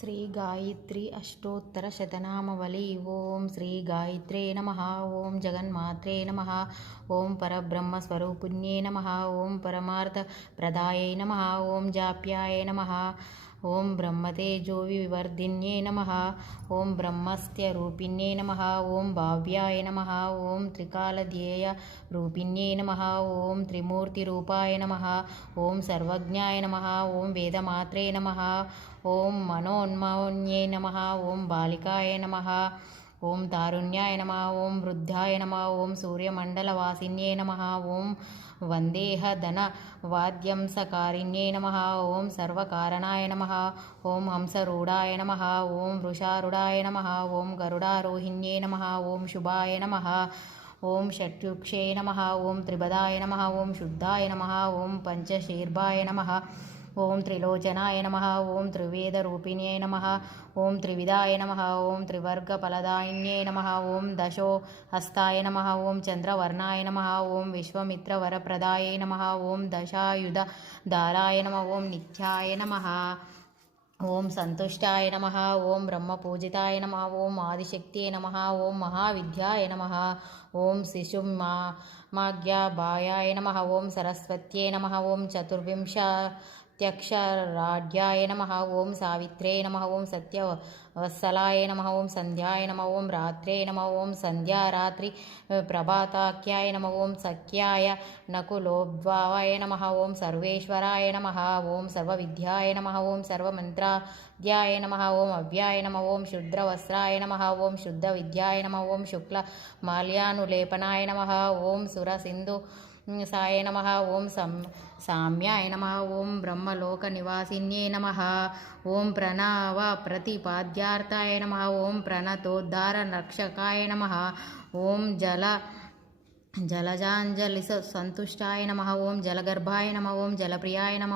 శ్రీ గాయత్రి అష్టోత్తర శతనామవళి. ఓం శ్రీ గాయత్రే నమ. ఓం జగన్మాత్రే నమ. ఓం పరబ్రహ్మ స్వరూపిణ్యే నమ. ఓం పరమార్థ ప్రదాయ నమ. ఓం జాప్యాయ నమ. ఓం బ్రహ్మతేజో వివర్ధిన్యే నమ. ఓం బ్రహ్మస్త్య రూపిణ్యే నమ. ఓం భావ్యాయ నమ. ఓం త్రికాలధ్యేయ రూపిణ్యే నమ. ఓం త్రిమూర్తిరూపాయ నమ. ఓం సర్వజ్ఞాయ నమ. ఓం వేదమాత్రే నమ. ఓం మనోన్మోన్యే నమ. ఓం బాలికాయ నమ. ఓం తారుణ్యాయ నమ ఓం వృద్ధాయ నమ ఓం సూర్యమండలవాసిన్యే నమ ఓం వందేహ ధన వాద్యంసకారిణ్యే నమ ఓం సర్వకారణాయ నమ ఓం హంసరూఢాయ నమ ఓం వృషారుడాయ నమ ఓం గరుడారోహిణ్యే నమ ఓం శుభాయ నమ ఓం షట్యుక్షే నమ ఓం త్రిపదాయ నమ ఓం శుద్ధాయ నమ ఓం పంచశీర్భాయ నమ ఓం త్రిలోచనాయ నమ ఓం త్రివేద త్రివేదరూపిణ్యే నమ ఓం త్రివిధాయ నమ ఓం త్రివర్గ త్రివర్గఫలదాయిన్యే నమ ఓం దశో హస్తాయ నమ ఓం చంద్రవర్ణాయ నమ ఓం విశ్వమిత్ర వరప్రదాయ నమ ఓం దశాయుధ దారాయ నమ ఓం నిత్యాయ నమ ఓం సంతుష్టాయ నమ ఓం బ్రహ్మపూజితాయ నమ ఓం ఆదిశక్తియే నమ ఓం మహావిద్యాయ నమ ఓం శిశుం మా మాజ్ఞాభాయాయ నమ ఓం సరస్వత్యే నమ ఓం చతుర్వింశ ప్రత్యక్షరాఢ్యాయ నమ ఓం సావిత్రే నమ ఓం సత్యవత్సలాయ నమ ఓం సంధ్యాయ నమ ఓం రాత్రే నమ ఓం సంధ్యారాత్రి ప్రభాతాఖ్యాయ నమ ఓం సఖ్యాయ నకులోద్భావాయ నమ ఓం సర్వేశ్వరాయ నమ ఓం సర్వవిద్యాయ నమ ఓం సర్వమంత్రాధ్యాయ నమ ఓం అవ్యాయ నమ ఓం శుద్రవస్త్రాయ నమ ఓం శుద్ధ విద్యాయ నమ ఓం శుక్ల మాల్యానులేపనాయ నమ ఓం సురసింధు సాయ నమ. ఓం సం సామ్యాయ నమ. ఓం బ్రహ్మలోక నివాసిన్యే నమ. ఓం ప్రణవ ప్రతిపాద్యార్థాయ నమ. ఓం ప్రణతోద్ధార రక్షకాయ నమ. ఓం జల జలజాంజలి సంతుష్టాయ నమ. ఓం జలగర్భాయ నమ. ఓం జలప్రియాయ నమ.